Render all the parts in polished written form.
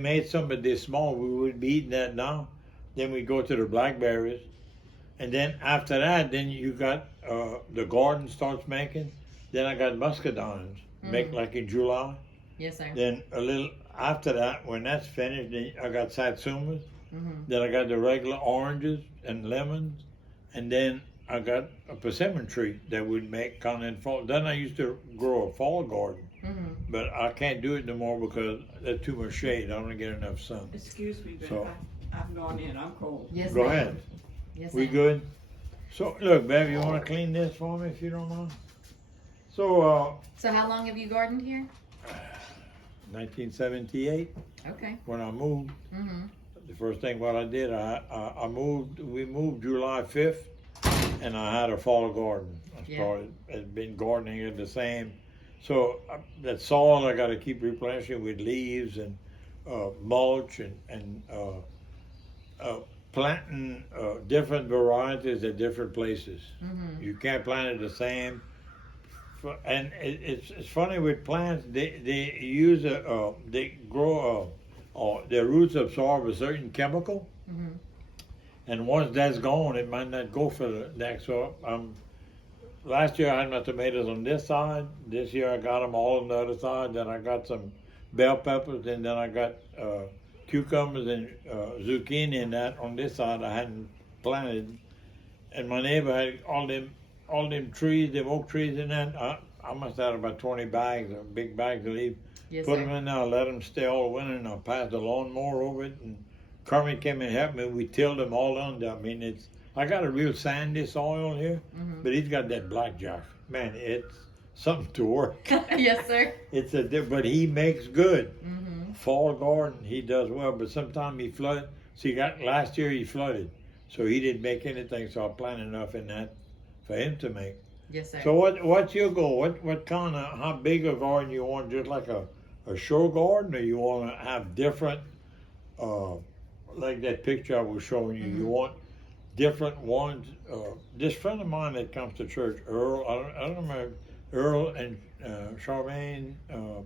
made something this small, we would be eating that now. Then we go to the blackberries, and then after that, then you got the garden starts making. Then I got muscadines make like in July. Yes, sir. Then a little after that, when that's finished, then I got satsumas. Then I got the regular oranges and lemons, and then I got a persimmon tree that would make kind of in fall. Then I used to grow a fall garden, but I can't do it no more because there's too much shade. I don't get enough sun. Excuse me, but So- I've gone in. I'm cold. Yes, Go ma'am. ahead. Yes, We ma'am. good? So look, baby, you want to clean this for me if you don't mind? So So how long have you gardened here? 1978 Okay. when I moved. Mm-hmm. The first thing what I did, I moved. We moved July 5th, and I had a fall garden. I Yeah. started. Had been gardening it the same. So that soil I got to keep replenishing with leaves and mulch and planting different varieties at different places. You can't plant it the same. And it's funny with plants. They use they grow their roots absorb a certain chemical, and once that's gone, it might not go for the next. So last year I had my tomatoes on this side. This year I got them all on the other side. Then I got some bell peppers, and then I got cucumbers and zucchini and that on this side I hadn't planted. And my neighbor had all them trees, them oak trees and that. I must have about 20 bags, big bags of leaves. Yes, Put sir. them in there, let them stay all winter, and I passed the lawnmower over it. And Kermit came and helped me. We tilled them all under. I mean, I got a real sandy soil here, but he's got that blackjack. Man, it's something to work. Yes, sir. But he makes good. Fall garden, he does well, but sometimes he flood. See, last year he flooded, so he didn't make anything. So I planted enough in that for him to make. Yes, sir. So what's your goal? What kind of how big a garden you want? Just like a show garden, or you want to have different, like that picture I was showing you. You want different ones. This friend of mine that comes to church, Earl. I don't remember Earl and Charmaine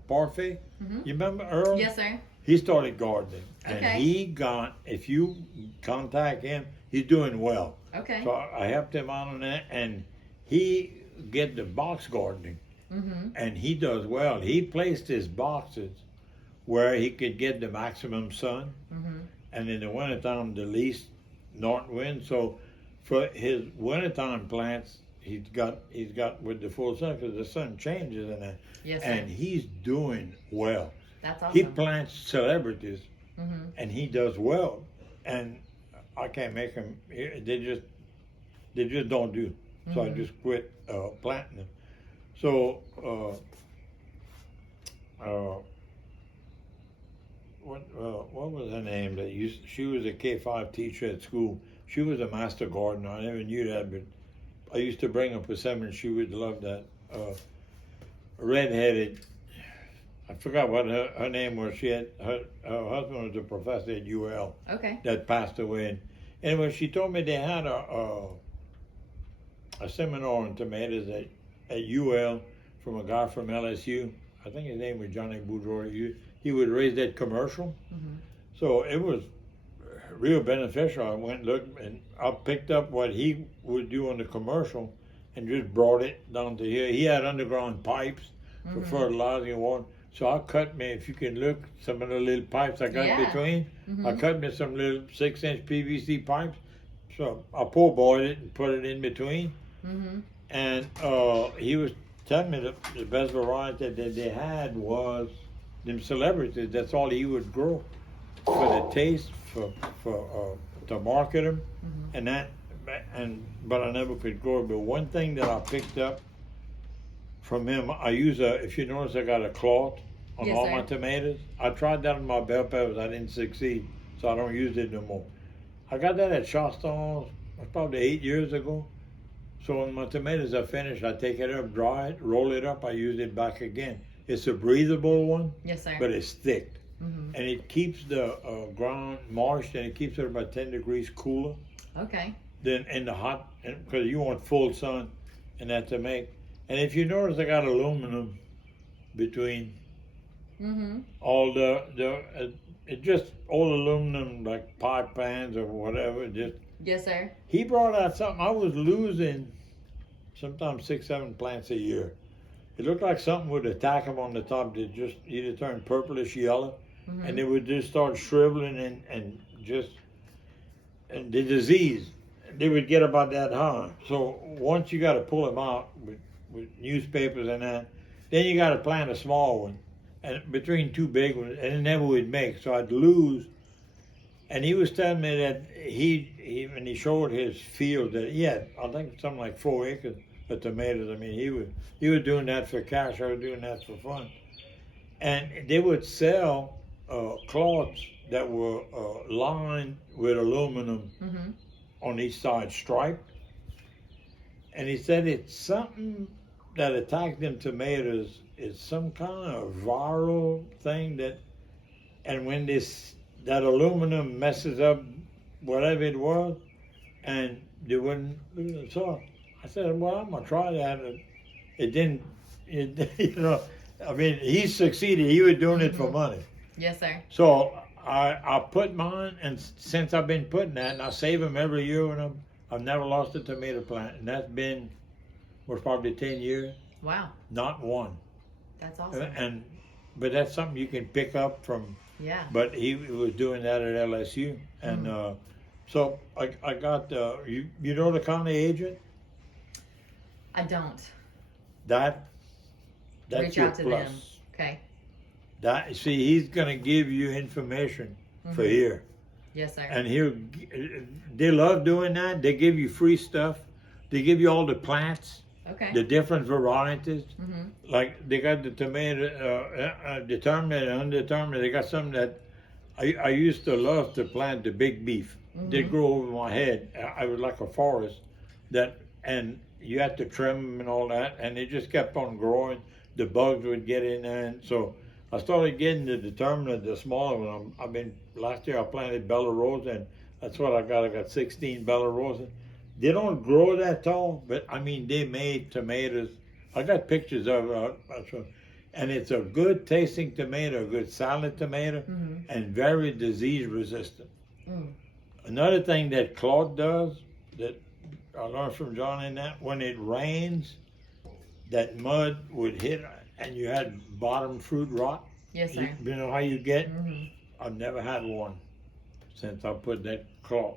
Parfait. You remember Earl? Yes, sir. He started gardening, and Okay. he got. If you contact him, he's doing well. Okay. So I helped him out on that, and he get the box gardening, and he does well. He placed his boxes where he could get the maximum sun, and in the wintertime the least north wind. So for his wintertime plants, he's got with the full sun because the sun changes and that, Yes, sir. and he's doing well. That's awesome. He plants celebrities, and he does well, and I can't make him. They just don't do. So I just quit planting them. So what was her name? She was a K-5 teacher at school. She was a master gardener. I never knew that, but I used to bring her persimmon. She would love that. Redheaded. I forgot what her name was. She had her husband was a professor at UL. Okay. That passed away. And anyway, she told me they had a seminar on tomatoes at UL from a guy from LSU. I think his name was Johnny Boudreau. He would raise that commercial. So it was real beneficial. I went and looked, and I picked up what he would do on the commercial and just brought it down to here. He had underground pipes for fertilizing water. So I cut me, if you can look, some of the little pipes I got in between. I cut me some little 6-inch PVC pipes. So I pour-boiled it and put it in between. And he was telling me the best variety that they had was them celebrities. That's all he would grow for the taste, for to market them, and that. But I never could grow it. But one thing that I picked up from him, I use if you notice, I got a cloth on Yes, all sir. my tomatoes. I tried that on my bell peppers. I didn't succeed, so I don't use it no more. I got that at Johnston, probably 8 years ago. So when my tomatoes are finished, I take it up, dry it, roll it up, I use it back again. It's a breathable one, Yes, sir. but it's thick. And it keeps the ground moist, and it keeps it about 10 degrees cooler Okay. than in the hot, because you want full sun and that to make. And if you notice, I got aluminum between all the it's just old aluminum, like pie pans or whatever. Just Yes, sir. he brought out something. I was losing sometimes 6, 7 plants a year. It looked like something would attack them on the top that just either turn purplish yellow, Mm-hmm. and they would just start shriveling and the disease, they would get about that high. So once you got to pull them out with newspapers and that, then you got to plant a small one, and between 2 big ones, and it never would make. So I'd lose. And he was telling me that when he showed his field that he had, I think something like 4 acres of tomatoes. I mean, he was doing that for cash. I was doing that for fun. And they would sell cloths that were lined with aluminum Mm-hmm. on each side, striped. And he said it's something that attacked them tomatoes. It's some kind of viral thing and when that aluminum messes up whatever it was, and they wouldn't. So I said, well, I'm gonna try that. It didn't. I mean, he succeeded. He was doing it for money. Yes, sir. So I put mine, and since I've been putting that, and I save them every year with them, I've never lost a tomato plant, and that's been probably 10 years, Wow. not one. That's awesome. But that's something you can pick up from. Yeah. But he was doing that at LSU, and so I got you know the county agent. I don't. That's Reach your out to plus. them. Okay. That see, he's gonna give you information for Mhm. here, Yes, sir. and they love doing that. They give you free stuff. They give you all the plants, Okay. the different varieties. Mm-hmm. Like they got the tomato, determined and undetermined. They got some that I used to love to plant the big beef. They Mhm. grew over my head. I was like a forest and you had to trim them and all that, and they just kept on growing. The bugs would get in there, and so I started getting the determined, the smaller one. Last year I planted Bella Rosa, and that's what I got. I got 16 Bella Rosa. They don't grow that tall, but I mean, they made tomatoes. I got pictures of it, and it's a good tasting tomato, a good salad tomato, Mm-hmm. and very disease resistant. Mm. Another thing that Claude does, that I learned from John in that, when it rains, that mud would hit, and you had bottom fruit rot. Yes, sir. You know how you get? Mm-hmm. I've never had one since I put that Claude.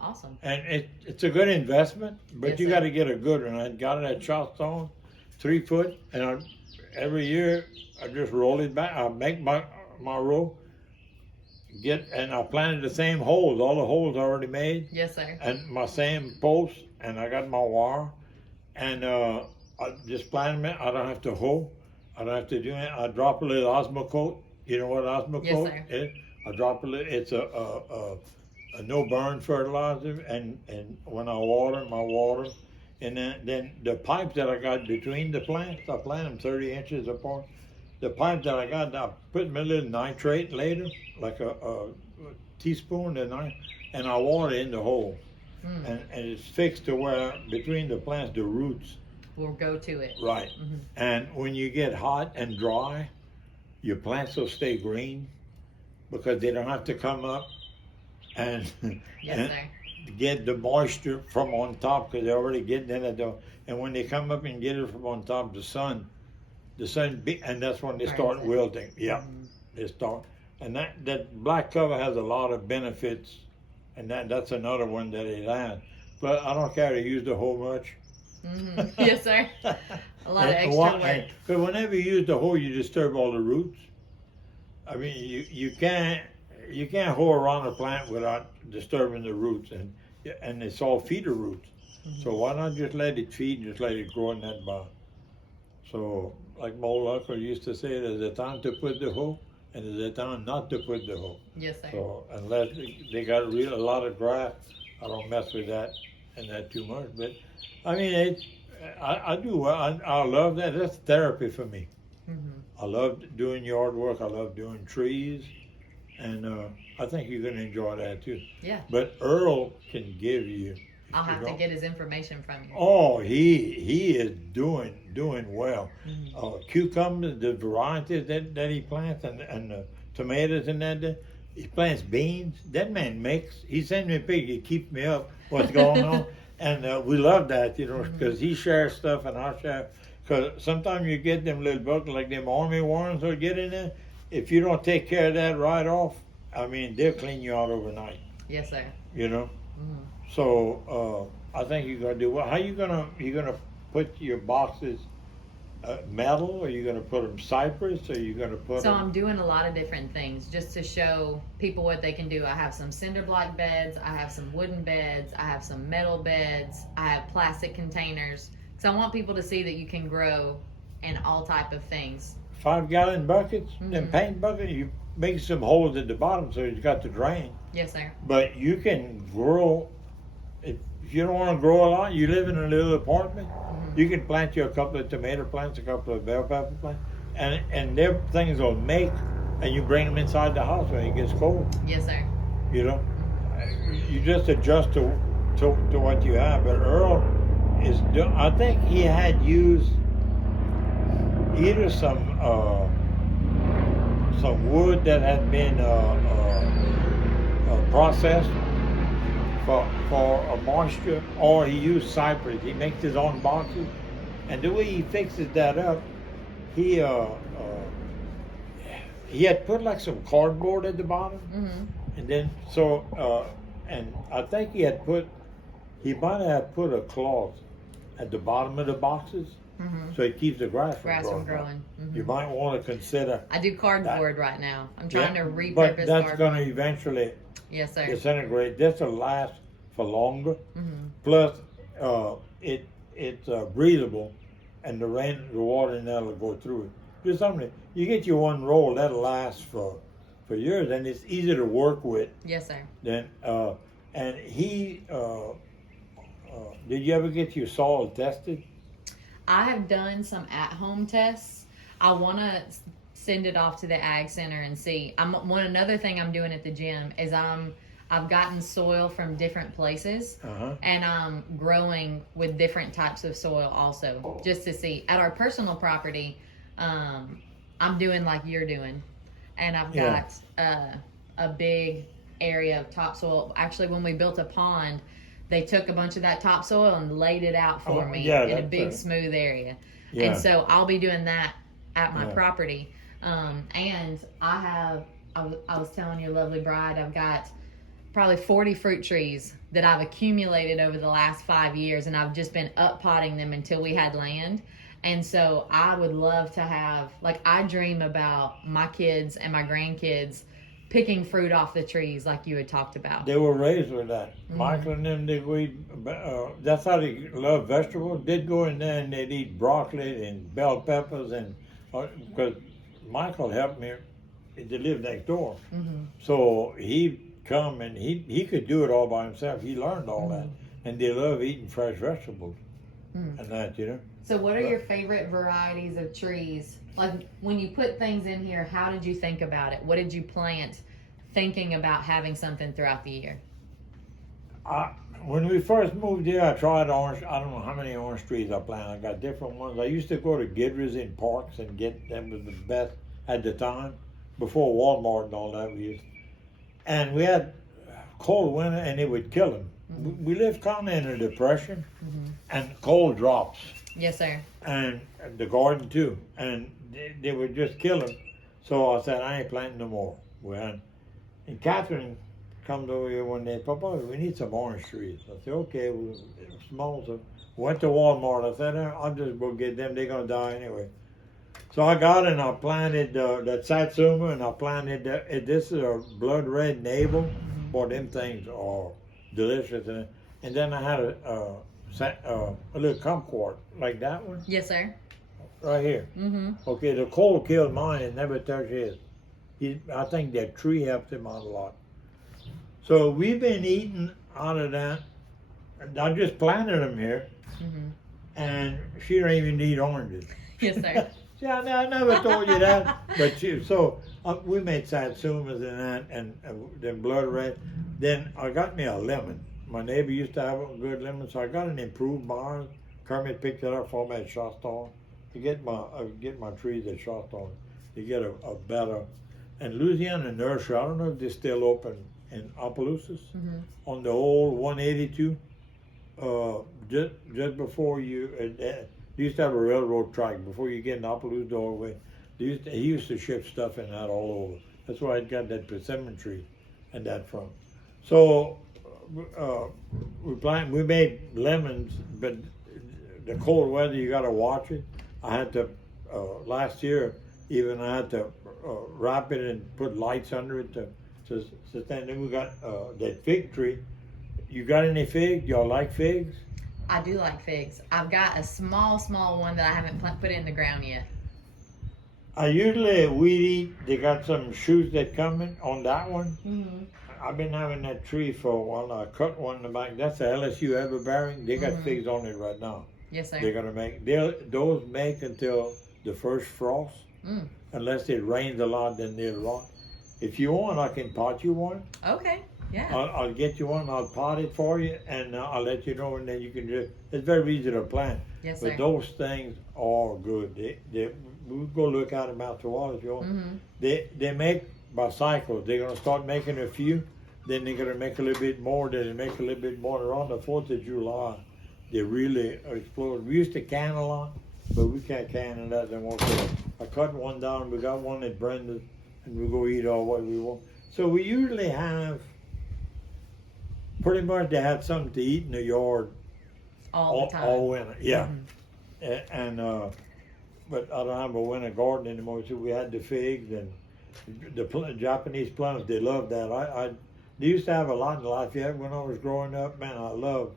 Awesome. And it's a good investment, but Yes, you sir. got to get a good one. I got it at Johnston, 3 foot, and every year I just roll it back. I make my row, and I planted the same holes. All the holes are already made, Yes, sir. and my same posts, and I got my wire, and I just plant them in. I don't have to hoe. I don't have to do it. I drop a little Osmocote. You know what Osmocote Yes, sir. is? I drop a little. It's a no burn fertilizer, and when I water, and then the pipes that I got between the plants, I plant them 30 inches apart. The pipes that I got, I put them a little nitrate later, like a teaspoon of nitrate, and I water in the hole, Mm. and it's fixed to where between the plants, the roots, We'll go to it. right. Mm-hmm. And when you get hot and dry, your plants will stay green because they don't have to come up and, Yes, and sir. get the moisture from on top because they're already getting it at the, and when they come up and get it from on top, the sun, and that's when they start Burns it. wilting. Yeah, Mhm. they start, and that black cover has a lot of benefits, and that's another one that it has. But I don't care to use the hoe much. Mm-hmm. Yes, sir. A lot of And extra work. But whenever you use the hoe, you disturb all the roots. I mean, you can't hoe around a plant without disturbing the roots, and it's all feeder roots. Mhm. So why not just let it feed and just let it grow in that bottom? So like my old uncle used to say, there's a time to put the hoe, and there's a time not to put the hoe. Yes, sir. So unless they got a lot of grass, I don't mess with that and that too much. But I mean, I do. I love that. That's therapy for me. Mm-hmm. I love doing yard work. I love doing trees, and I think you're gonna enjoy that too. Yeah. But Earl can give you. I'll have to get his information from you. Oh, he is doing well. Mhm. Cucumbers, the varieties that he plants, and the tomatoes and that. he plants beans. That man makes. He sends me a picture. He keeps me up what's going on, and we love that, because he shares stuff and I share. Because sometimes you get them little bugs like them army worms will get in there. If you don't take care of that right off, I mean, they'll clean you out overnight. Yes, sir. So I think you're gonna do well. How you gonna put your boxes metal, or you gonna put them cypress, or you gonna put So them... I'm doing a lot of different things just to show people what they can do. I have some cinder block beds, I have some wooden beds, I have some metal beds, I have plastic containers. So I want people to see that you can grow in all type of things. 5-gallon buckets, then paint bucket. You make some holes at the bottom so you got the drain. Yes, sir. But you can grow. If you don't want to grow a lot, you live in a little apartment. You can plant you a couple of tomato plants, a couple of bell pepper plants, and their things will make, and you bring them inside the house when it gets cold. Yes, sir. You just adjust to what you have. But Earl I think he had used either some wood that had been processed for a moisture, or he used cypress. He makes his own boxes, and the way he fixes that up, he had put like some cardboard at the bottom, and then and I think he might have put a cloth at the bottom of the boxes, so it keeps the grass from growing. You might want to consider. I do cardboard right now. I'm trying to repurpose but that's cardboard. going to eventually Yes, sir. disintegrate. This will last for longer. Plus, it's breathable, and the water in there will go through it. Just something. You get your one roll, that'll last for years, and it's easy to work with. Yes, sir. Then and he did you ever get your soil tested? I have done some at-home tests. I want to send it off to the ag center and see. Another thing I'm doing at the gym is I've gotten soil from different places, and I'm growing with different types of soil also, just to see. At our personal property, I'm doing like you're doing, and I've got a big area of topsoil. Actually, when we built a pond, they took a bunch of that topsoil and laid it out for me in a big smooth area. And so I'll be doing that at my property. And I was telling your lovely bride, I've got probably 40 fruit trees that I've accumulated over the last 5 years, and I've just been up potting them until we had land. And so I would love to have, I dream about my kids and my grandkids picking fruit off the trees like you had talked about. They were raised with that. Michael and them, that's how they love vegetables. They'd go in there and they'd eat broccoli and bell peppers, and because Michael helped me to live next door. So he'd come and he could do it all by himself. He learned all that. And they love eating fresh vegetables and that, So what are your favorite varieties of trees? Like, when you put things in here, how did you think about it? What did you plant thinking about having something throughout the year? When we first moved here, I tried orange. I don't know how many orange trees I planted. I got different ones. I used to go to Gidry's in parks and get them. Was the best at the time, before Walmart and all that. And we had cold winter, and it would kill them. We lived kind of in a depression, and cold drops. Yes, sir. And the garden too, and they would just kill them. So I said, I ain't planting no more. And Catherine comes over here one day, Papa, we need some orange trees. I said, okay, we'll small. So went to Walmart. I said, I'll just go get them. They're gonna die anyway. So I got it, and I planted that satsuma, and I planted this is a blood red navel. Boy, them things are delicious. And then I had a little kumquat like that one. Yes, sir. Right here. Okay, the cold killed mine and never touched his. I think that tree helped him out a lot. So we've been eating out of that. I just planted them here, and she don't even eat oranges. Yes, sir. See, I never told you that. But we made satsumas and that, and then blood red. Then I got me a lemon. My neighbor used to have a good lemon, so I got an improved barn. Kermit picked it up for me at Shoston. To get my trees at Shoston, to get a better. And Louisiana Nursery, I don't know if they're still open in Opelousas, Mm-hmm. on the old 182. Just before you, they used to have a railroad track before you get in Opelousas doorway. He used to ship stuff in that all over. That's why I got that persimmon tree and that from. So we made lemons, but the cold weather, you got to watch it. I had to last year even I had to wrap it and put lights under it to sustain. Then we got that fig tree. You got any figs? Y'all like figs? I do like figs. I've got a small one that I haven't put in the ground yet. I usually weed eat. They got some shoots that coming on that one. Mm-hmm. I've been having that tree for a while. I cut one in the back. That's the LSU Everbearing. They got figs on it right now. Yes, sir. They're gonna make. Those make until the first frost. Unless it rains a lot, then they'll rot. If you want, I can pot you one. Okay. Yeah. I'll get you one. I'll pot it for you, and I'll let you know, and then you can just. It's very easy to plant. Yes, but sir. those things are good. We'll go look at them after a while if you want. They make by cycles. They're gonna start making a few, then they're gonna make a little bit more. Then they make a little bit more around the 4th of July. They really explode. We used to can a lot, but we can't can it that anymore. So I cut one down. We got one at Brenda's, and we go eat all what we want. So we usually have. Pretty much they had something to eat in the yard all the time. all winter, yeah. And but I don't have a winter garden anymore, so we had the figs and the Japanese plums. They loved that. They used to have a lot in Lafayette when I was growing up. Man, I love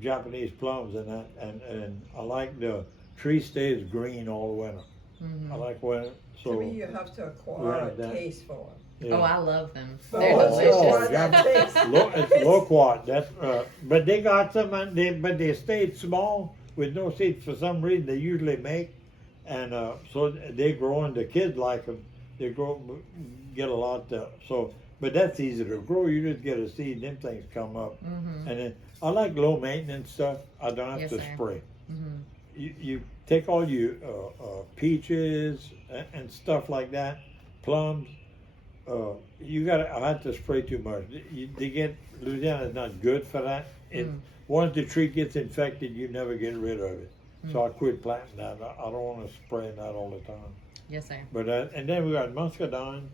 Japanese plums and that, and I like the tree stays green all winter. I like winter. So to me, you have to acquire a taste for them. Yeah. Oh, I love them. Oh, They're oh, delicious. It's loquat. That's but they got some, but they stayed small with no seeds for some reason. They usually make, and so they grow, and the kids like them. They grow, get a lot. But that's easy to grow. You just get a seed, them things come up. And then I like low maintenance stuff. I don't have to spray. You take all your peaches and stuff like that, plums. I had to spray too much. Louisiana is not good for that. Once the tree gets infected, you never get rid of it. So I quit planting that. I don't want to spray that all the time. Yes, sir. But and then we got muscadine,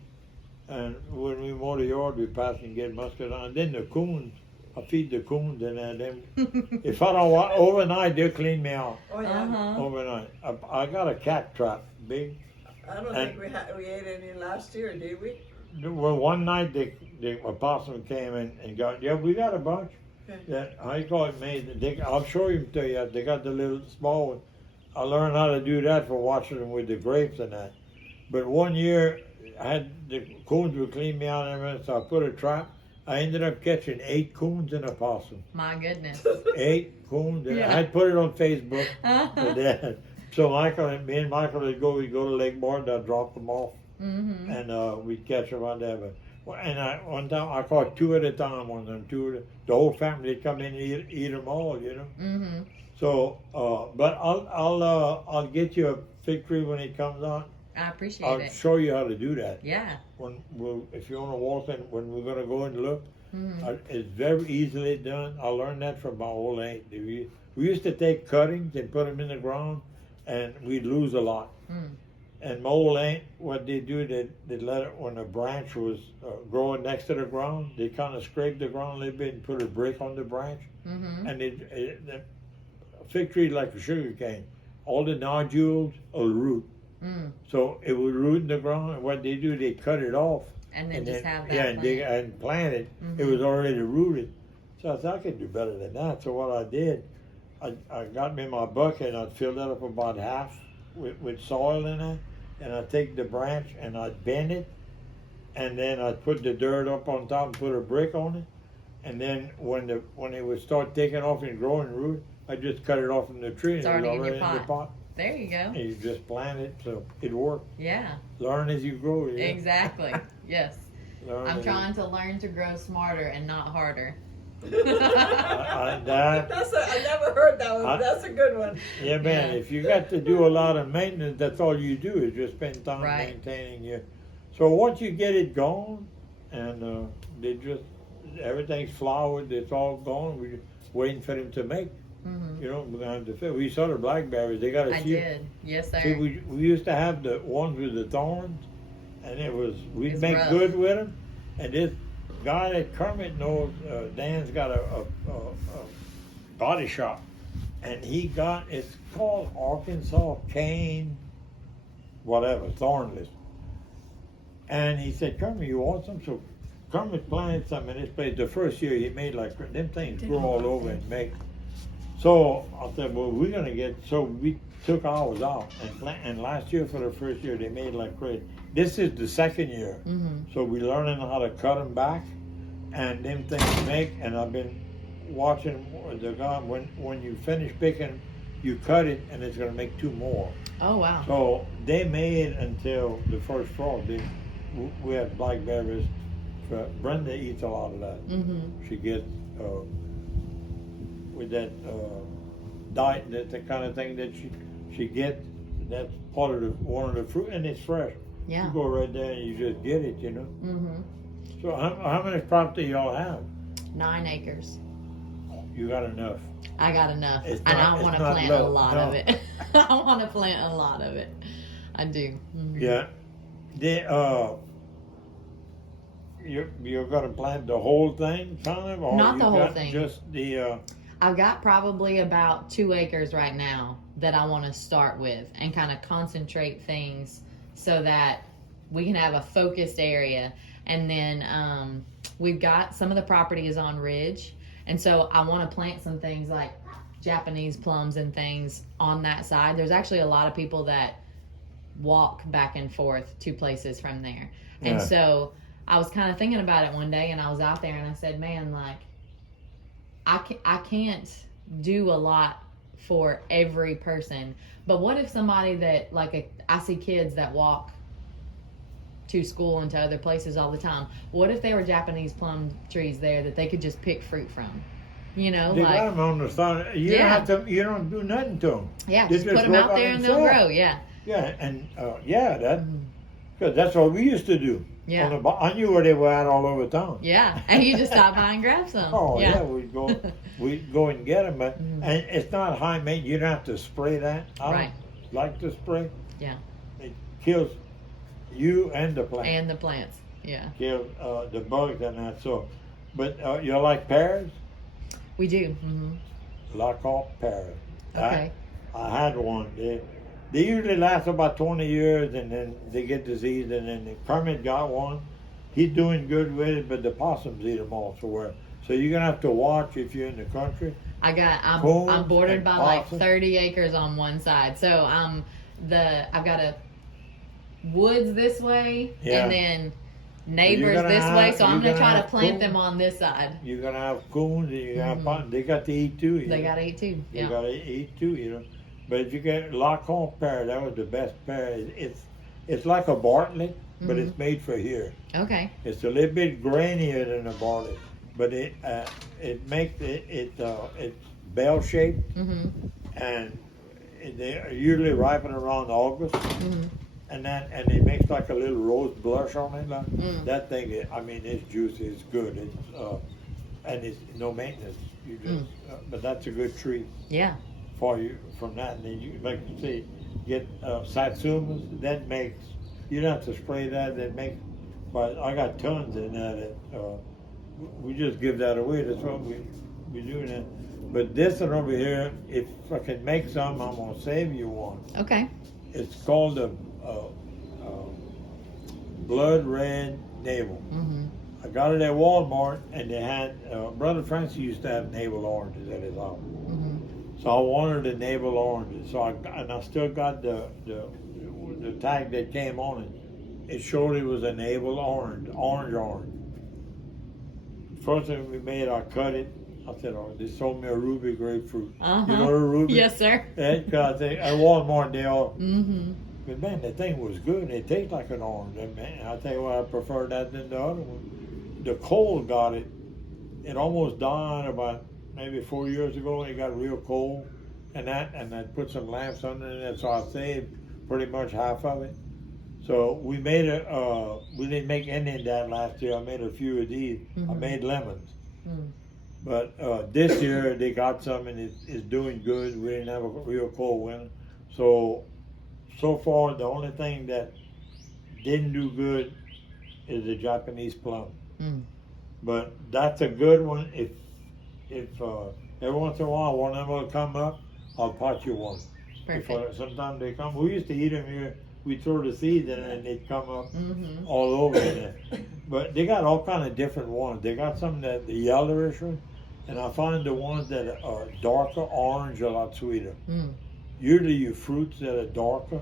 and when we mow the yard, we pass and get muscadine. Then the coons, I feed the coons, and then if I don't want overnight, they'll clean me out. Oh yeah. Overnight, I got a cat trap, big. I don't think we ate any last year, did we? Well, one night the opossum came and got, we got a bunch. That I call it made. I'll show you to you. They got the little small one. I learned how to do that for watching them with the grapes and that. But one year, I had the coons would clean me out and everything, so I put a trap. I ended up catching 8 coons and a possum. My goodness. 8 coons. Yeah. I had put it on Facebook. So me and Michael we'd go to Lake Board, I'd drop them off. And we'd catch them out there. But one time I caught 2 at a time on them. The whole family would come in and eat them all, you know. So, but I'll get you a fig tree when it comes out. I appreciate I'll it. show you how to do that. Yeah. If you want to walk in, when we're gonna go and look, it's very easily done. I learned that from my old aunt. We used to take cuttings and put them in the ground, and we'd lose a lot. And my old aunt, what they do, they let it, when a branch was growing next to the ground, they kind of scrape the ground a little bit and put a brick on the branch. And the fig tree like a sugar cane. All the nodules will root. So it would root in the ground, and what they do, they cut it off. And then just have that and plant it. It was already rooted. So I thought I could do better than that. So what I did, I got me my bucket and I'd fill that up about half with soil in it. And I'd take the branch and I'd bend it. And then I'd put the dirt up on top and put a brick on it. And then when it would start taking off and growing root, I just cut it off from the tree. It's and it was already already in the pot. There you go. And you just plant it, so it worked. Yeah. Learn as you grow. Exactly. Yes. I'm trying to learn to grow smarter and not harder. I never heard that one. That's a good one. Yeah, man. Yeah. If you got to do a lot of maintenance, that's all you do is just spend time Right. maintaining your. So once you get it going, and they just everything's flowered, it's all gone. We're waiting for them to make. Mm-hmm. You know, we're gonna have to fit. We saw the blackberries. They got a I few. did. Yes, sir. See, we used to have the ones with the thorns, and we'd It's make rough. good with them. And this guy that Kermit knows, Dan's got a body shop, and it's called Arkansas Cane, whatever, Thornless. And he said, Kermit, you want some? So Kermit planted some in this place. The first year he made like them things grow all over and make. So I said, well, we're gonna get. So we took ours out and last year for the first year they made like crazy. This is the second year, so we learning how to cut them back, and them things make. And I've been watching the guy when you finish picking, you cut it and it's gonna make two more. Oh wow. So they made until the first frost. We had blackberries. Brenda eats a lot of that. Mm-hmm. She gets with that diet, that the kind of thing that she gets. That's part of one of the fruit, and it's fresh. Yeah. You go right there and you just get it, you know. Mm-hmm. So how many property y'all have? 9 acres. You got enough. I got enough, It's and not- I want it's to not plant low, a lot no. of it. I want to plant a lot of it. I do. Mhm. Yeah. You're gonna plant the whole thing, kind of, or Not you the whole got thing. just the. I've got probably about 2 acres right now that I want to start with and kind of concentrate things so that we can have a focused area. And then we've got some of the property is on ridge, and so I want to plant some things like Japanese plums and things on that side. There's actually a lot of people that walk back and forth 2 places from there. And Yeah. so I was kind of thinking about it one day, and I was out there and I said, man, like, I can't do a lot for every person. But what if somebody that, like, I see kids that walk to school and to other places all the time. What if there were Japanese plum trees there that they could just pick fruit from? You know, They like, got them on the side. You Yeah. don't have to. You don't do nothing to them. yeah, They just put just them grow out by there and they'll themselves. grow. Yeah, Yeah, and because that's what we used to do. yeah, I knew where they were at all over town. yeah. And you just stop by and grab some. Oh yeah, yeah. we'd go and get them, but Mhm. and it's not high maintenance. You don't have to spray that. I Right. don't like to spray. Yeah. It kills you and the plant. And the plants. Yeah, Kills the bugs and that. So, but you like pears? we do. Hmm. Lacrosse pears. Okay. I had one. They usually last about 20 years, and then they get diseased, and then Kermit got one. He's doing good with it, but the possums eat them all. So you're gonna have to watch if you're in the country. I'm Cones bordered and by like possum. 30 acres on one side. So I've got a woods this way, Yeah. and then neighbors gonna this way. have- So I'm you're gonna gonna try to have plant cones. them on this side. You're gonna have coons, and you're gonna have Mhm. possums. They got to eat too. You They know. gotta eat too. You Yeah. gotta eat too, you know. But if you get Lacrosse pear, that was the best pear. It's like a Bartlett, but Mhm. it's made for here. Okay. It's a little bit grainier than a Bartlett, but it makes it's bell shaped, Mhm. and they usually ripen around August, Mhm. and it makes like a little rose blush on it. Like, Mm. that thing, it's juicy, it's good, and it's no maintenance. You just, but that's a good tree Yeah. for you from that. And then you, like you say, get satsumas. That makes, you don't have to spray that. That makes, but I got tons in that. We just give that away. That's what we do that. But this one over here, if I can make some, I'm gonna save you one. Okay. It's called a blood red navel. Mhm. I got it at Walmart, and they had Brother Francis used to have navel oranges at his house. Mhm. So I wanted the navel oranges. So I still got the tag that came on it. It showed it was a navel orange. First thing we made, I cut it. I said, "Oh, they sold me a ruby grapefruit." Uh-huh. You know the ruby? Yes, sir. That kind of thing. At Walmart, they all. Mhm. But man, the thing was good. It tastes like an orange. And man, I tell you what, I prefer that than the other one. The cold got it, it almost died about maybe 4 years ago. It got real cold, and I put some lamps under it, so I saved pretty much half of it. So we made we didn't make any of that last year. I made a few of these. I made lemons. But this year they got some, and it's doing good. We didn't have a real cold winter. So far, the only thing that didn't do good is the Japanese plum. But that's a good one. If every once in a while one of them will come up, I'll pot you one. Perfect. Sometimes they come. We used to eat them here. We throw the seeds in and they'd come up all over there. But they got all kind of different ones. They got some that the yellowish one, and I find the ones that are darker orange a lot sweeter. Usually your fruits that are darker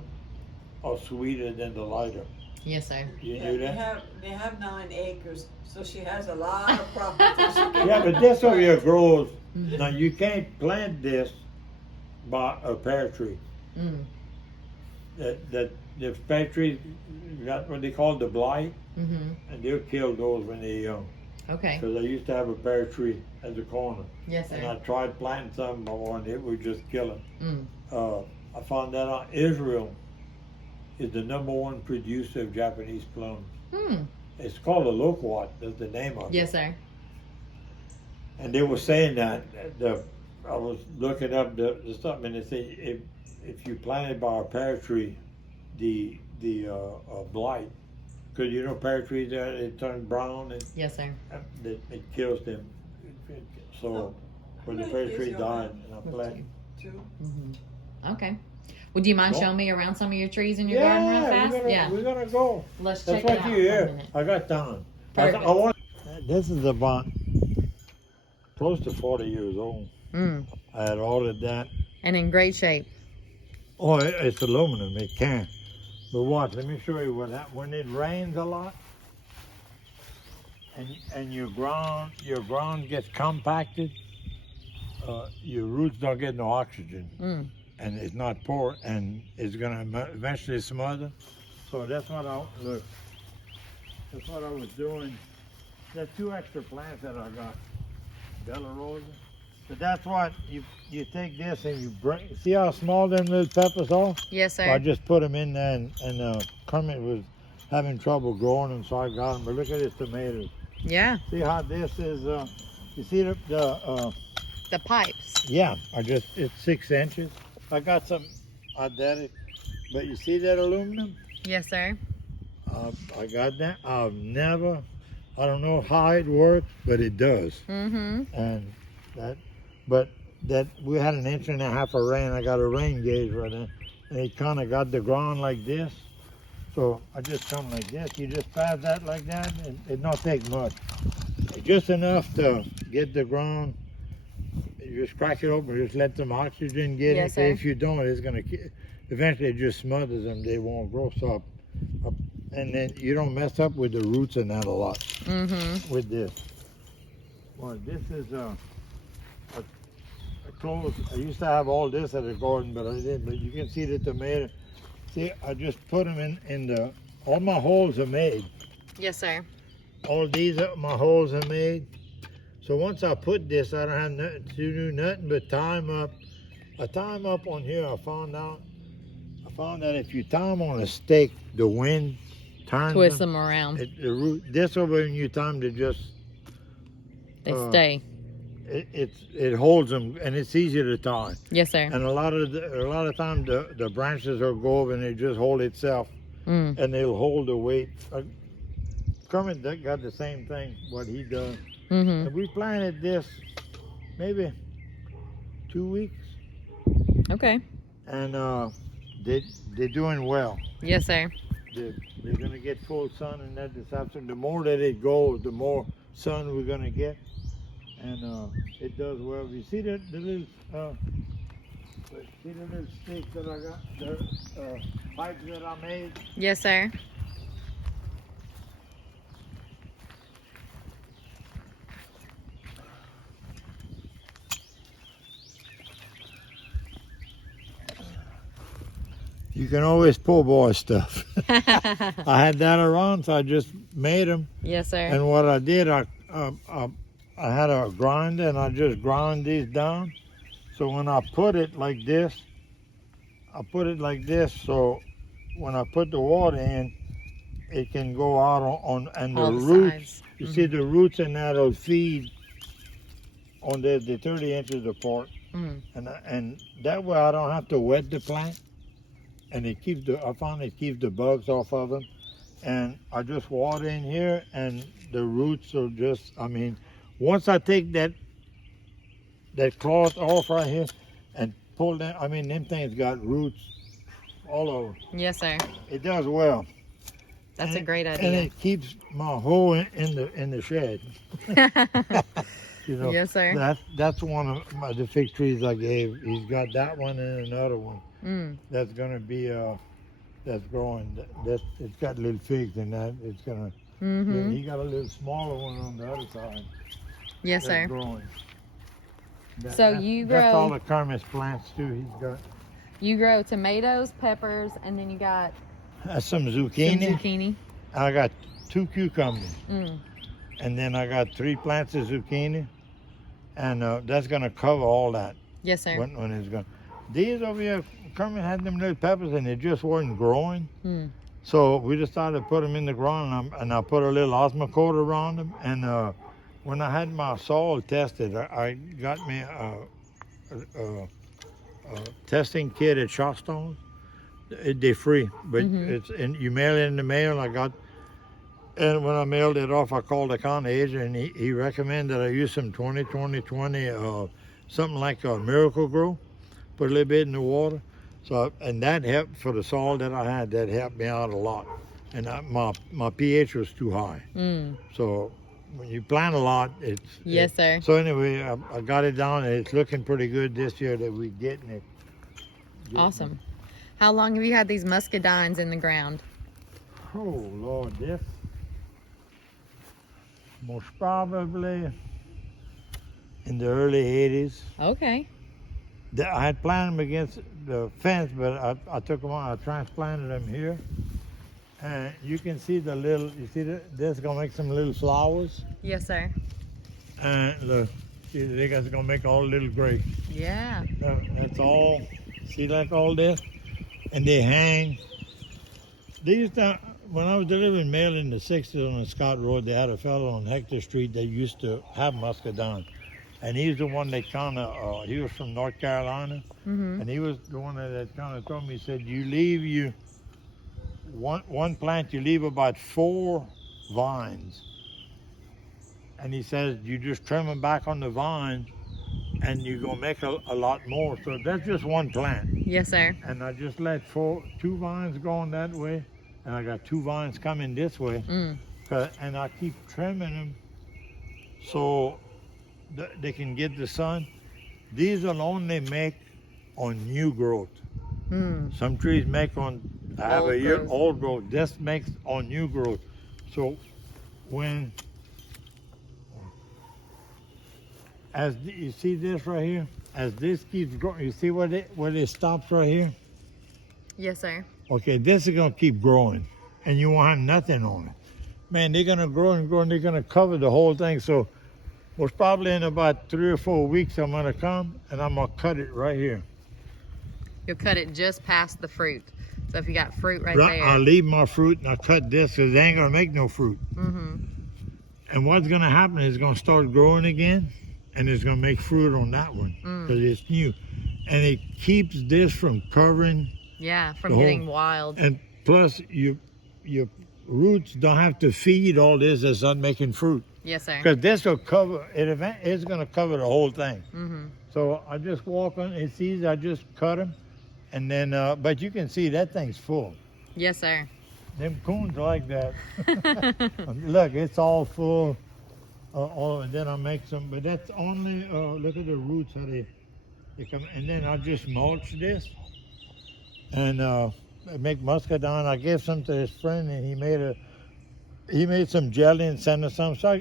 are sweeter than the lighter. Yes, sir. You do that? They have 9 acres, so she has a lot of property. Yeah, but this over here grows. Now you can't plant this by a pear tree. That the pear trees got what they call the blight, and they'll kill those when they're young. Okay. Because I used to have a pear tree at the corner. Yes, And I sir. tried planting some, but one it would just kill them. I found that out. Israel is the #1 producer of Japanese plums. It's called a loquat. That's the name of it. Yes, sir. And they were saying that I was looking up the stuff, and they say if you planted by a pear tree, the blight, because you know pear trees they turn brown and Yes, sir. it kills them. So when the pear tree died, and I planted. 2. Okay. Would you mind Go. showing me around some of your trees in your garden real fast? We're gonna go. Let's That's check it what out you for a hear. minute. I got time. Perfect. I want. This is about close to 40 years old. I had ordered that. And in great shape. Oh, it's aluminum. It can. But watch. Let me show you what happens when it rains a lot, and your ground gets compacted. Your roots don't get no oxygen. And it's not poor, and it's gonna eventually smother. So that's what That's what I was doing. There's 2 extra plants that I got, Bella Rosa. But that's what you take this and you bring. See how small them little peppers are? Yes, sir. So I just put them in there, and Kermit was having trouble growing them, so I got them. But look at this tomatoes. Yeah. See how this is? You see The pipes. yeah, it's 6 inches. I got some identic, but you see that aluminum? Yes, sir. I got that. I don't know how it works, but it does. And we had an 1.5 inches of rain. I got a rain gauge right there, and it kind of got the ground like this. So I just come like this. You just pass that like that, and it not take much. It's just enough to get the ground. You just crack it open, just let some oxygen get Yes, in. sir. If you don't, it's gonna eventually it just smothers them. They won't grow. So, and then you don't mess up with the roots and that a lot with this. Well, this is a close. I used to have all this at the garden, but I didn't. But you can see the tomato. See, I just put them in the. All my holes are made. Yes, sir. All these my holes are made. So once I put this, I don't have nothing to do, nothing but tie them up. I tie them up on here. I found that if you tie them on a stake, the wind turns Twist them around. The root. This over when you tie them to just. They stay. It holds them, and it's easier to tie. Yes, sir. And a lot of times the branches will go over and they just hold itself, and they'll hold the weight. Kermit got the same thing. What he does. And we planted this maybe 2 weeks, Okay. and they're doing well. Yes, sir. They're gonna get full sun and that this afternoon. The more that it goes, the more sun we're gonna get, and it does well. You see the little sticks that I got, the pipes that I made. Yes, sir. You can always pull boy stuff. I had that around, so I just made them. Yes, sir. And what I did, I I had a grinder and I just ground these down. So when I put it like this, so when I put the water in, it can go out on and the All the roots. sides. You see the roots in that'll feed on the 30 inches apart. And that way I don't have to wet the plant. And I found it keeps the bugs off of them. And I just water in here and the roots are just, I mean, once I take that cloth off right here and pull that, I mean, them things got roots all over. Yes, sir. It does well. That's a great And idea. it keeps my hoe in the shed. You know, Yes, sir. That's one of the fig trees I gave. He's got that one and another one. That's gonna be that's growing. It's got little figs in that. It's gonna. He got a little smaller one on the other side. Yes, That's sir. growing. So you That's all grow the Kermit's plants too. He's got tomatoes, peppers, and then you got some some zucchini. zucchini. I got 2 cucumbers, Mm. and then I got 3 plants of zucchini, and that's gonna cover all that Yes, sir. when it's gone. These over here, Kermit had them little peppers, and they just weren't growing. So we decided to put them in the ground, and I put a little osmocote around them. And when I had my soil tested, I got me a testing kit at Shotstone. They're free, but you mail it in the mail. And when I mailed it off, I called the county agent, and he recommended I use some 20, something like a Miracle Grow. Put a little bit in the water. So, and that helped for the soil that I had. That helped me out a lot. And my pH was too high. So when you plant a lot, Yes, sir. So anyway, I got it down, and it's looking pretty good this year that we're getting it. Awesome. How long have you had these muscadines in the ground? Oh Lord, this most probably in the early 80s. Okay. I had planted them against the fence, but I took them on. I transplanted them here, and you can see the little. You see this gonna make some little flowers, Yes, sir. and look, see they're gonna make all little grapes. Yeah. That's all. See, like all this, and they hang. They used to, when I was delivering mail in the 60s on the Scott Road, they had a fellow on Hector Street that used to have muscadine. And he's the one that he was from North Carolina. And he was the one that kind of told me, he said, you leave one plant, you leave about 4 vines. And he says, you just trim them back on the vine, and you're going to make a lot more. So that's just one plant. Yes, sir. And I just let 2 vines going that way, and I got 2 vines coming this way. And I keep trimming them so they can get the sun. These will only make on new growth. Some trees make on have Old a year growth. old growth. This makes on new growth. So you see this right here, as this keeps growing, you see where it stops right here? Yes, sir. Okay, this is gonna keep growing, and you won't have nothing on it. Man, they're gonna grow and grow, and they're gonna cover the whole thing. So most probably in about 3 or 4 weeks, I'm gonna come and I'm gonna cut it right here. You'll cut it just past the fruit. So if you got fruit right Right, there. I'll leave my fruit and I'll cut this because they ain't gonna make no fruit. And what's gonna happen is it's gonna start growing again, and it's gonna make fruit on that one because it's new, and it keeps this from covering. Yeah, from the getting whole- wild. And plus, your roots don't have to feed all this that's not making fruit. Yes, sir. Because this will cover it. It's going to cover the whole thing. So I just walk on. It's easy. I just cut them, and then. But you can see that thing's full. Yes, sir. Them coons like that. Look, it's all full. And then I make some. But that's only. Look at the roots how they come. And then I just mulch this, and I make muscadine. I gave some to his friend, and he made some jelly and sent us some. So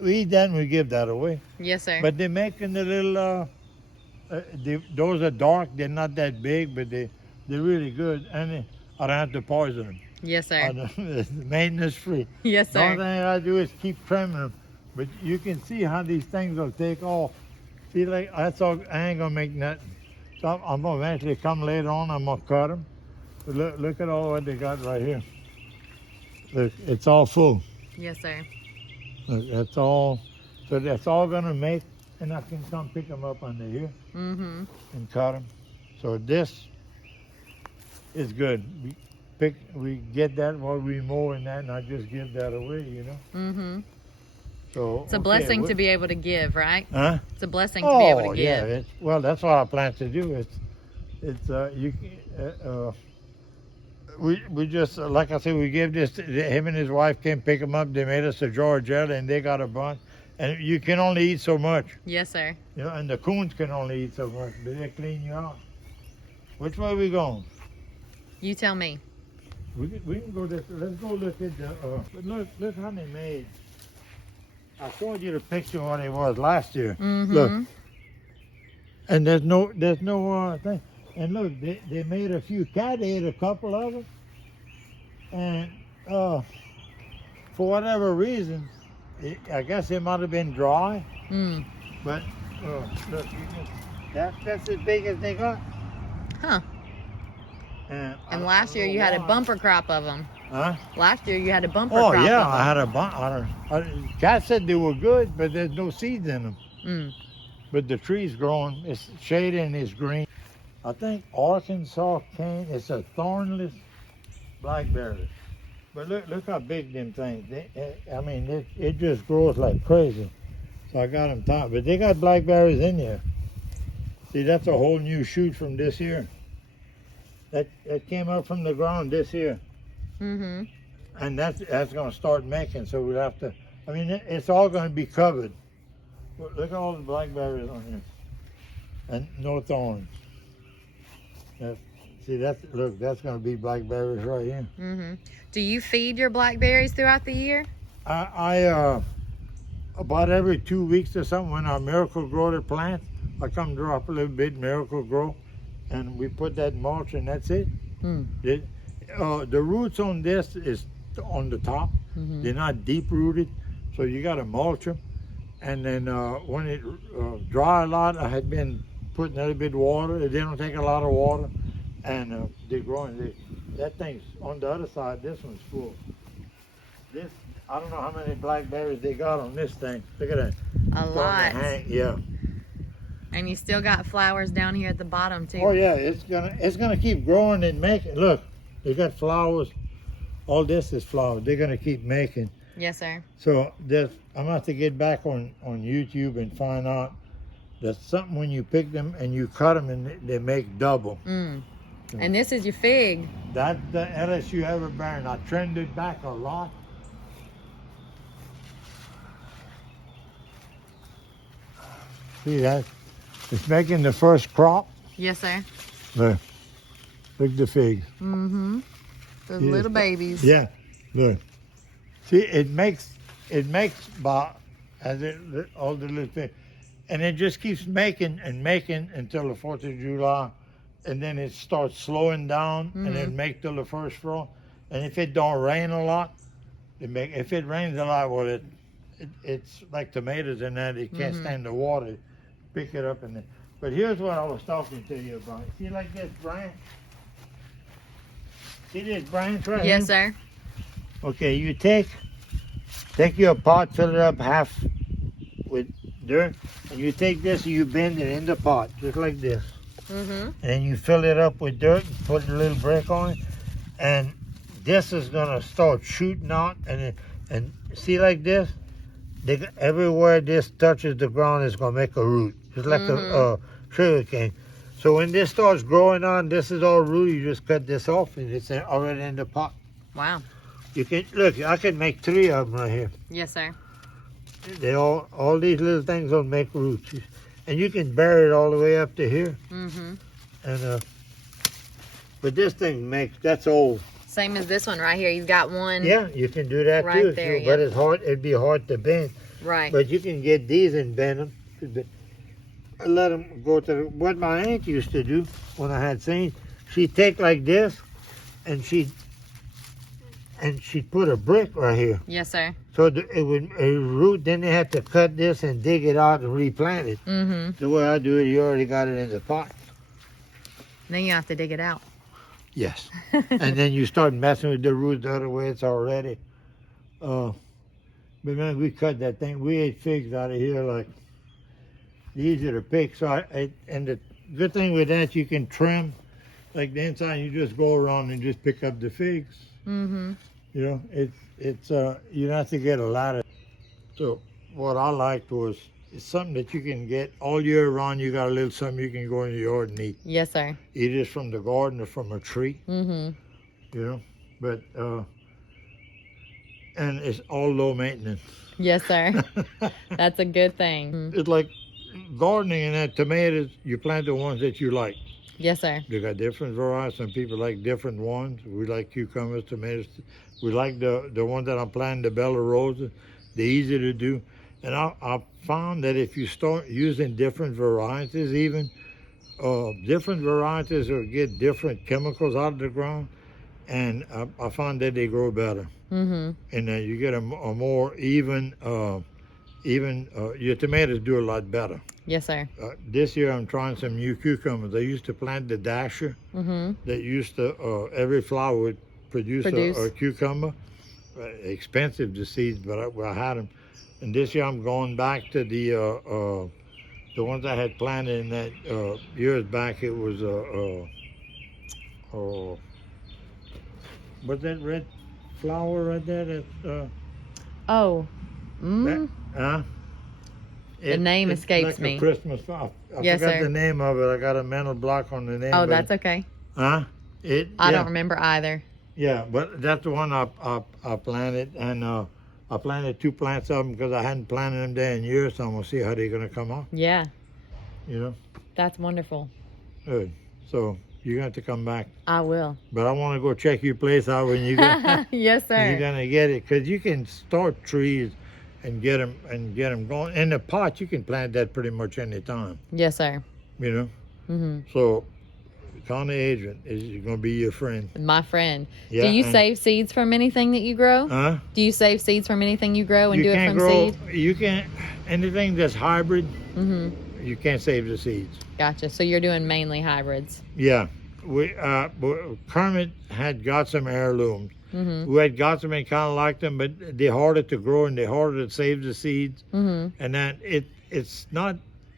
we eat that and we give that away. Yes, sir. But they're making the little, those are dark. They're not that big, but they're really good. And I don't have to poison them. Yes, sir. It's maintenance free. Yes, The only sir. thing I do is keep trimming them. But you can see how these things will take off. See, like, that's all, I ain't gonna make nothing. So I'm gonna eventually come later on, I'm gonna cut them. But look at all what they got right here. Look, it's all full. Yes, sir. Look, that's all, so that's all gonna make, and I can come pick them up under here Mm-hmm. and cut them. So this is good. We get that while we mow and that, and I just give that away, you know? Mm-hmm. So It's a blessing to be able to give, right? Huh? It's a blessing to be able to give. Yeah, well, that's what I plan to do. We just, like I said, we gave this, him and his wife came pick him up. They made us a jar of jelly, and they got a bunch. And you can only eat so much. Yes, sir. You know, and the coons can only eat so much, but they clean you out. Which way we going? You tell me. We can go this. Let's go look at the. Look how they made. I showed you the picture of what it was last year. Mm-hmm. Look. And there's no thing. And look, they made a few. Cat ate a couple of them, and for whatever reason, I guess it might have been dry. Mm. But look, that's as big as they got. Huh. And last year you had a bumper crop of them. Huh? Last year you had a bumper Oh crop yeah, of I had a bunch. Cat said they were good, but there's no seeds in them. Mm. But the tree's growing. It's shaded and it's green. I think Arkansas cane. It's a thornless blackberry. But look how big them things. I mean, it just grows like crazy. So I got them top. But they got blackberries in there. See, that's a whole new shoot from this year. That came up from the ground this year. Mm-hmm. And that's going to start making, so we'll have to, I mean, it's all going to be covered. Look at all the blackberries on here. And no thorns. Look, that's going to be blackberries right here. Mm-hmm. Do you feed your blackberries throughout the year? I about every 2 weeks or something, when our Miracle Grow the plant, I come drop a little bit Miracle Grow, and we put that mulch, and that's it. Mm. The roots on this is on the top. Mm-hmm. They're not deep rooted, so you got to mulch them. And then when it dry a lot, I had been putting a little bit of water. They don't take a lot of water, and they're growing. That thing's on the other side. This one's full. This, I don't know how many blackberries they got on this thing. Look at that. A lot. Yeah. And you still got flowers down here at the bottom too. Oh yeah, it's gonna keep growing and making. Look, they got flowers. All this is flowers. They're gonna keep making. Yes, sir. So I'm gonna have to get back on YouTube and find out there's something when you pick them and you cut them and they make double. Mm. And this is your fig. That's the LSU Everbearing. I trimmed it back a lot. See that? It's making the first crop. Yes, sir. Look at the figs. Mm-hmm. Those Yeah. little babies. Yeah, look. See, it makes about all the little things, and it just keeps making and making until the 4th of July, and then it starts slowing down, and then make till the first frost. And if it don't rain a lot, if it rains a lot, well, it's like tomatoes and that. It can't stand the water. Pick it up and then. But here's what I was talking to you about. See, like this branch. See this branch right here? Yes, sir. Okay, you take your pot, fill it up half with dirt, and you take this and you bend it in the pot, just like this. Mm-hmm. And you fill it up with dirt, put a little brick on it, and this is gonna start shooting out, and see like this? Everywhere this touches the ground is gonna make a root, just like a sugar cane. So when this starts growing on, this is all root, you just cut this off and it's already in the pot. Wow. You can, look, I can make 3 of them right here. Yes, sir. They all these little things will make roots. And you can bury it all the way up to here. Mm-hmm. And but this thing that's old. Same as this one right here. You've got one. Yeah, you can do that right too. there, But it's hard, it'd be hard to bend. Right. But you can get these and bend them. Let them go to what my aunt used to do when I had seen. She'd take like this and she'd put a brick right here. Yes, sir. So it would root. Then they have to cut this and dig it out and replant it. Mm-hmm. The way I do it, you already got it in the pot. Then you have to dig it out. Yes. And then you start messing with the roots the other way. It's already. But man, we cut that thing. We ate figs out of here like easy to pick. So and the good thing with that, you can trim. Like the inside, you just go around and just pick up the figs. Mm-hmm. You know, it's you don't have to get a lot of. So what I liked was it's something that you can get all year round. You got a little something you can go in your yard and eat. Yes, sir. Eat it from the garden or from a tree. Mm-hmm. You know, but and it's all low maintenance. Yes, sir. That's a good thing. It's like gardening and that tomatoes. You plant the ones that you like. Yes, sir. They got different varieties. Some people like different ones. We like cucumbers, tomatoes. We like the ones that I'm planting, the Bella Rosa. They're easy to do. And I found that if you start using different varieties, even different varieties will get different chemicals out of the ground. And I found that they grow better. Mm-hmm. And you get a more even, your tomatoes do a lot better. Yes, sir. This year I'm trying some new cucumbers. I used to plant the dasher. Mm-hmm. That used to, every flower would produce. A cucumber. Expensive, the seeds, but I had them. And this year I'm going back to the ones I had planted in that years back. It was what's that red flower right there? That's Oh. Mm. The name it's escapes like me. A Christmas flower. I Yes, forgot sir. the name of it. I got a mental block on the name. Oh, but that's okay. I I don't remember either. Yeah, but that's the one I planted, and I planted 2 plants of them because I hadn't planted them there in years, so I'm going to see how they're going to come out, Yeah. you know? That's wonderful. Good. So you're going to have to come back. I will. But I want to go check your place out when you get Yes, sir. you're going to get it, because you can start trees and get them going. In the pot, you can plant that pretty much any time, Yes, sir. you know? Mm-hmm. So County Agent is going to be your friend. My friend. Yeah, Do you and- save seeds from anything that you grow? Huh? Do you save seeds from anything you grow and You do it can't from grow, seed? you can't, anything that's hybrid, Mm-hmm. you can't save the seeds. Gotcha. So you're doing mainly hybrids. Yeah, Kermit had got some heirlooms. Mm-hmm. We had got some and kind of liked them, but they're harder to grow and they're harder to save the seeds. Mm-hmm. And that it's not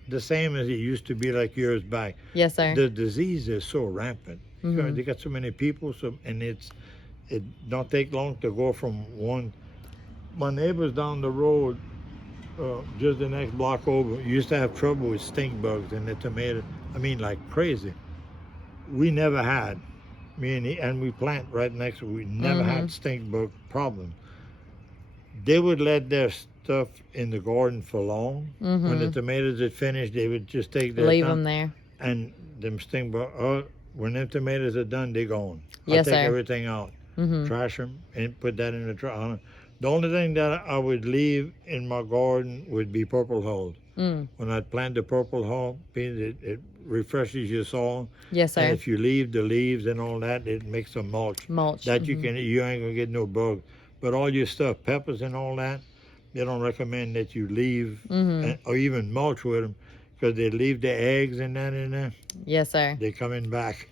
the same as it used to be like years back. Yes, sir. The disease is so rampant. Mhm. They got so many people, and it don't take long to go from one. My neighbors down the road, just the next block over, used to have trouble with stink bugs in the tomato. I mean, like crazy. We never had. And we plant right next to it. We never had stink bug problem. They would let their stuff in the garden for long. When the tomatoes had finished, they would just take their Leave time. them there. And them stink bug, when them tomatoes are done, they're gone. Yes, I take sir. everything out, Mm-hmm. trash them, and put that in the trash. The only thing that I would leave in my garden would be purple hulls. Mm. When I plant the purple hull, it refreshes your soil. Yes, sir. And if you leave the leaves and all that, it makes a mulch. Mulch. That Mhm. you ain't gonna get no bugs. But all your stuff, peppers and all that, they don't recommend that you leave Mhm. or even mulch with them, because they leave the eggs and that in there. Yes, sir. They coming back.